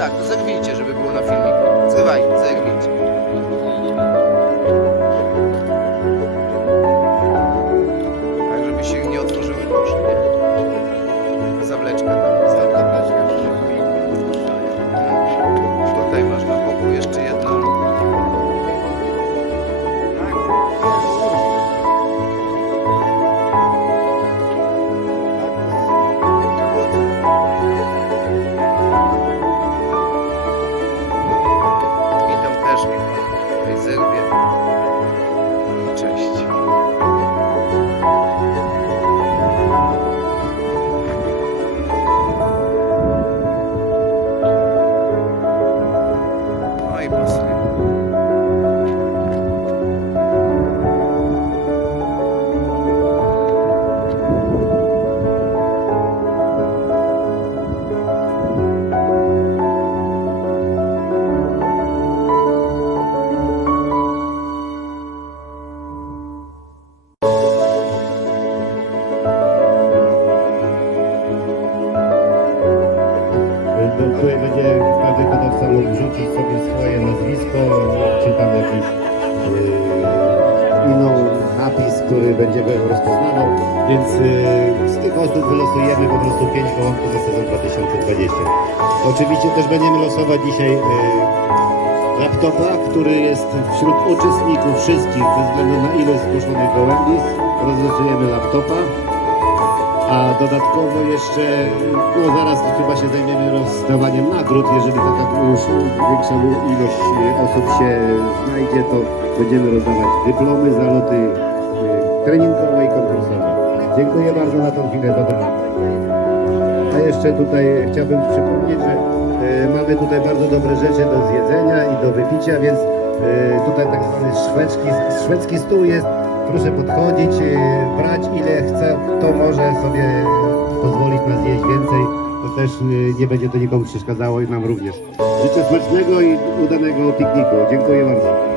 Tak, to zerwijcie, żeby było na filmiku. Zrywaj. Więc yy, z tych osób wylosujemy po prostu 5 gołąbków za sezon 2020. Oczywiście też będziemy losować dzisiaj yy, laptopa, który jest wśród uczestników wszystkich, bez względu na ilość zgłoszonych gołębi. Rozlosujemy laptopa. A dodatkowo jeszcze, no zaraz chyba się zajmiemy rozdawaniem nagród. Jeżeli taka już większa ilość osób się znajdzie, to będziemy rozdawać dyplomy, zaloty y, treningowe i konkursowe. Dziękuję bardzo na tą chwilę. Dobra. A jeszcze tutaj chciałbym przypomnieć, że y, mamy tutaj bardzo dobre rzeczy do zjedzenia i do wypicia, więc y, tutaj tak zwany szwedzki, szwedzki stół jest. Proszę podchodzić, y, brać ile chce, kto może sobie pozwolić na zjeść więcej. To też nie będzie to nikomu przeszkadzało i nam również. Życzę smacznego i udanego pikniku. Dziękuję bardzo.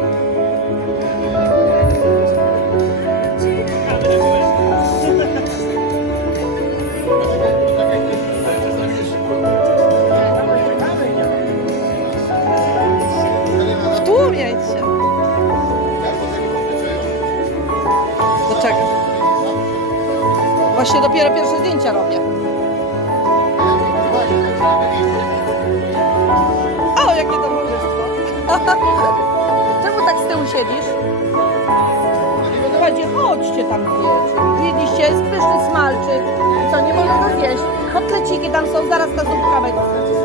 Właśnie dopiero pierwsze zdjęcia robię. O, jakie to małżeństwo. Czemu tak z tyłu siedzisz? Słuchajcie, chodźcie tam zjeść. Jedliście, pyszny smalczyk. Co, nie można zjeść? Kotleciki tam są, zaraz ta zupka będzie.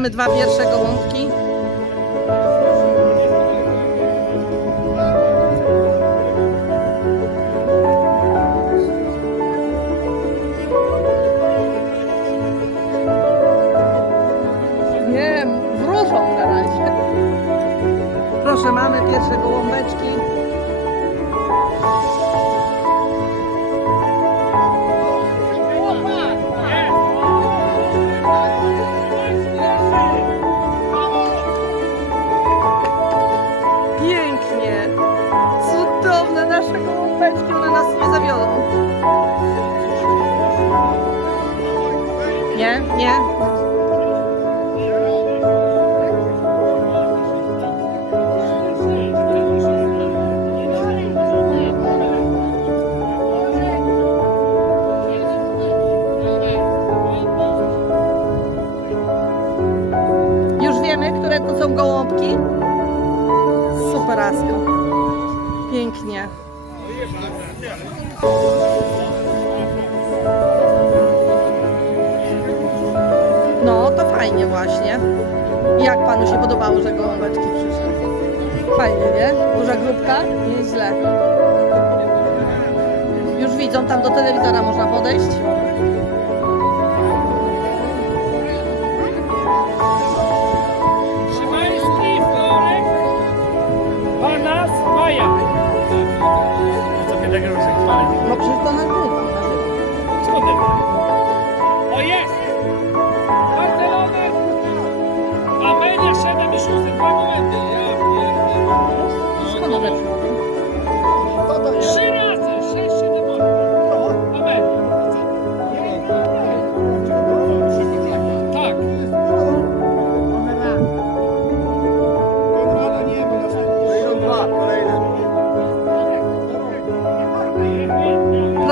Mamy dwa pierwsze gołąbki. Nie, wróżą na razie. Proszę, mamy pierwsze gołąbeczki.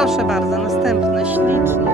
Proszę bardzo, następny, śliczny.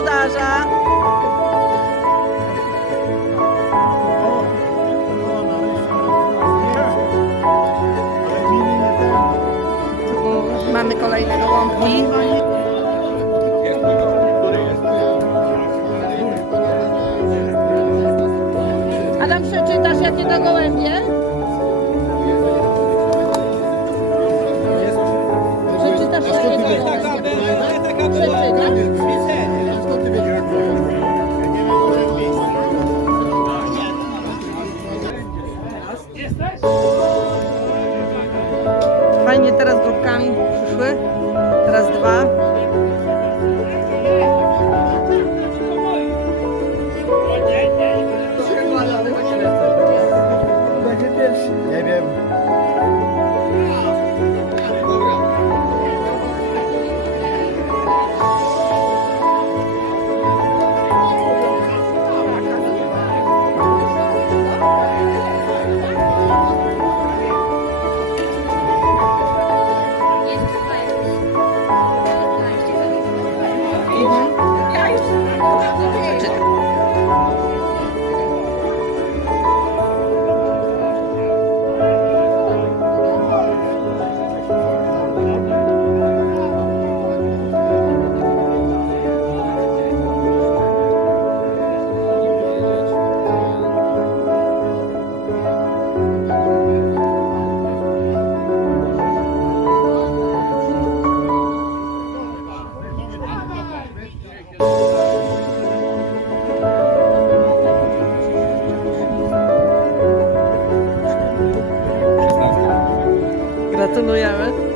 Gospodarza. Mamy kolejne gołąbki. Adam, przeczytasz jakie to gołębie? Fajnie teraz grupkami przyszły. Teraz dwa. Gratulujemy.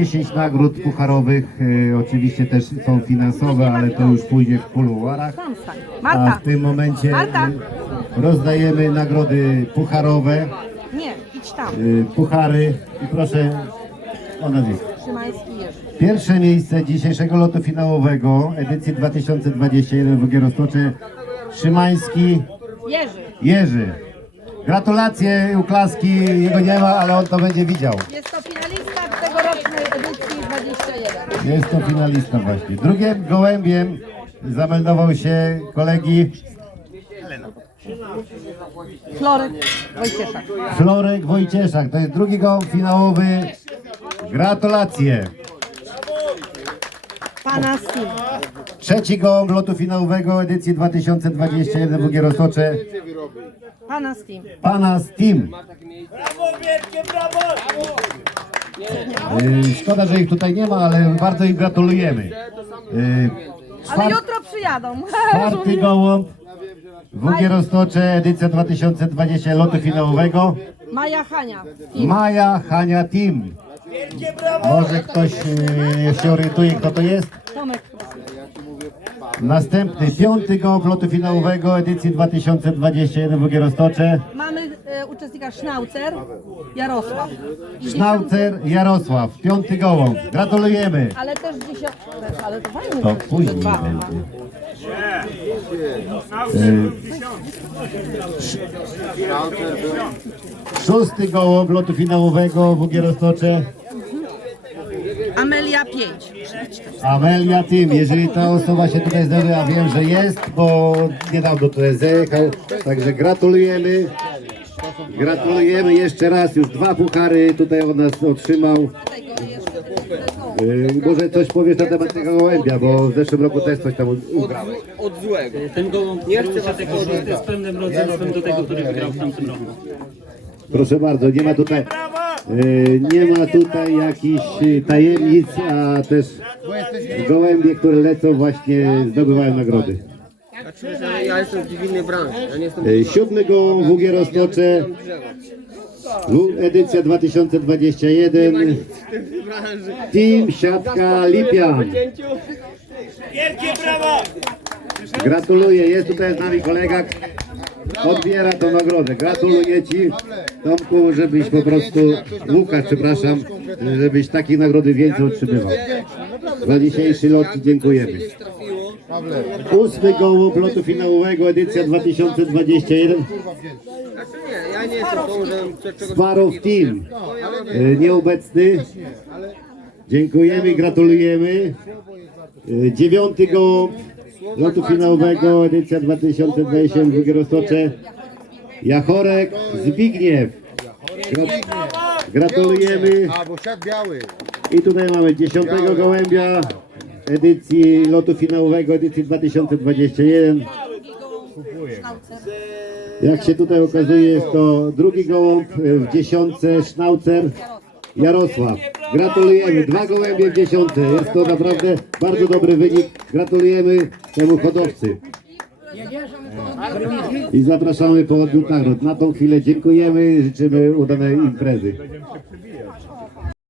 10 nagród pucharowych, e, oczywiście też są finansowe, ale to już pójdzie w kuluarach. A Marta! w tym momencie Marta! e, rozdajemy nagrody pucharowe, Nie, idź tam. e, puchary i proszę o nazwisko. Szymański Jerzy. Pierwsze miejsce dzisiejszego lotu finałowego edycji 2021 w Gierospocze Szymański Jerzy. Jerzy. Gratulacje i uklaski, jego nie ma, ale on to będzie widział. Jest to finalista tegorocznej edycji 21. Jest to finalista właśnie. Drugim gołębiem zameldował się kolegi Florek Wojcieszak. Florek Wojcieszak. To jest drugi gołąb finałowy. Gratulacje. Pana Sim. Trzeci gołąb lotu finałowego edycji 2021 w Gierostocze. Pana Steam. Pana Steam. Yy, Szkoda, że ich tutaj nie ma, ale bardzo im gratulujemy. Yy, Ale jutro przyjadą. Czwarty gołąb w Gierostocze edycja 2020 lotu finałowego. Maja Hania. Maja Hania Team. Może ktoś e, się orientuje, kto to jest? Tomek. Następny, piąty gołąb lotu finałowego edycji 2021 w Gieroztocze. Mamy uczestnika Sznaucer, Jarosław. I Sznaucer Jarosław, piąty gołąb. Gratulujemy. Ale też dzisiaj. Ale to fajnie. To później będzie. Szósty gołąb lotu finałowego w Gieroztocze. Amelia 5. Amelia Tym, jeżeli ta osoba się tutaj znajduje, a wiem, że jest, bo niedawno tutaj zajechał, także gratulujemy. Gratulujemy jeszcze raz, już dwa puchary tutaj od nas otrzymał. Yy, może coś powiesz na temat tego gołębia, bo w zeszłym roku też coś tam ugrał. Od złego. Ten gołąb nie chcę was tego jest pewnym rodzeństwem do tego, który wygrał w tamtym roku. Proszę bardzo, nie ma tutaj, yy, nie ma tutaj jakichś yy, tajemnic, a też gołębie, które lecą właśnie zdobywają nagrody. Ja branży, nie jestem w Ugie Roztocze, W- edycja 2021. Team Siatka Lipian. Wielkie brawa! Gratuluję, jest tutaj z nami kolega. Odbiera tą nagrodę. Gratuluję Ci, Tomku, żebyś po prostu, Łukasz, przepraszam, żebyś takiej nagrody więcej otrzymywał. Za dzisiejszy lot dziękujemy. Ósmy gołąb lotu finałowego, edycja 2021. Znaczy nie, ja nie jestem tą, że chcę czegoś Sparrow Team, e, nieobecny. Dziękujemy, gratulujemy. E, Dziewiąty gołąb lotu finałowego, edycja 2020 w Gierostocze. Jachorek Zbigniew. Gra- Gratulujemy. I tutaj mamy dziesiątego gołębia edycji lotu finałowego, edycji 2021. Jak się tutaj okazuje, jest to drugi gołąb w dziesiątce, sznaucer Jarosław. Gratulujemy, dwa gołębie w dziesiątce. Jest to naprawdę bardzo dobry wynik. Gratulujemy temu hodowcy. I zapraszamy po odbiór nagród. Na tą chwilę dziękujemy, życzymy udanej imprezy.